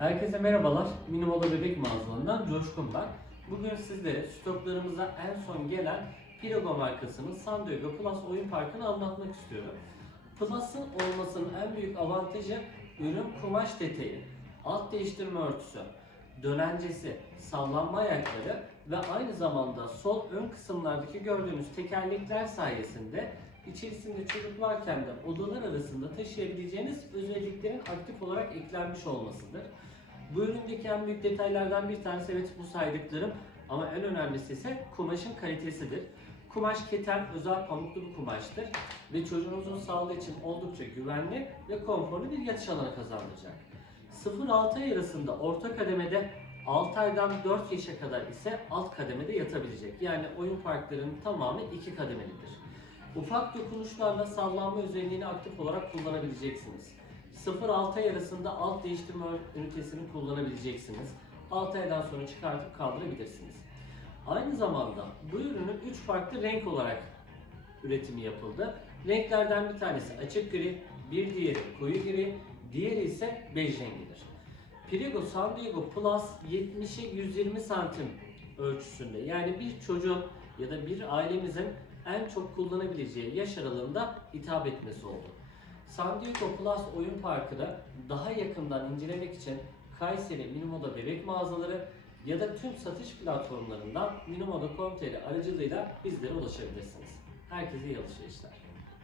Herkese merhabalar. Minimoda Bebek Mağazalarından Coşkun ben. Bugün sizlere stoklarımıza en son gelen Pirogo markasının San Diego Plus oyun parkını anlatmak istiyorum. Plus'ın olmasının en büyük avantajı ürün kumaş detayı, alt değiştirme örtüsü, dönencesi, sallanma ayakları ve aynı zamanda sol ön kısımlardaki gördüğünüz tekerlekler sayesinde içerisinde çocuk varken de odalar arasında taşıyabileceğiniz özelliklerin aktif olarak eklenmiş olmasıdır. Bu üründeki en büyük detaylardan bir tanesi evet bu saydıklarım ama en önemlisi ise kumaşın kalitesidir. Kumaş keten özel pamuklu bir kumaştır ve çocuğunuzun sağlığı için oldukça güvenli ve konforlu bir yatış alanı kazandıracak. 0-6 ay arasında orta kademede 6 aydan 4 yaşa kadar ise alt kademede yatabilecek. Yani oyun parklarının tamamı 2 kademelidir. Ufak dokunuşlarla sallanma özelliğini aktif olarak kullanabileceksiniz. 0-6 ay arasında alt değiştirme ünitesini kullanabileceksiniz. 6 aydan sonra çıkartıp kaldırabilirsiniz. Aynı zamanda bu ürünün 3 farklı renk olarak üretimi yapıldı. Renklerden bir tanesi açık gri, bir diğeri koyu gri, diğeri ise bej rengidir. Prigo San Diego Plus 70'e 120 santim ölçüsünde. Yani bir çocuğun ya da bir ailemizin en çok kullanabileceği yaş aralığında hitap etmesi oldu. San Diego Plus oyun parkını daha yakından incelemek için Kayseri Minimoda bebek mağazaları ya da tüm satış platformlarından minimoda.com.tr aracılığıyla bizlere ulaşabilirsiniz. Herkese iyi alışverişler.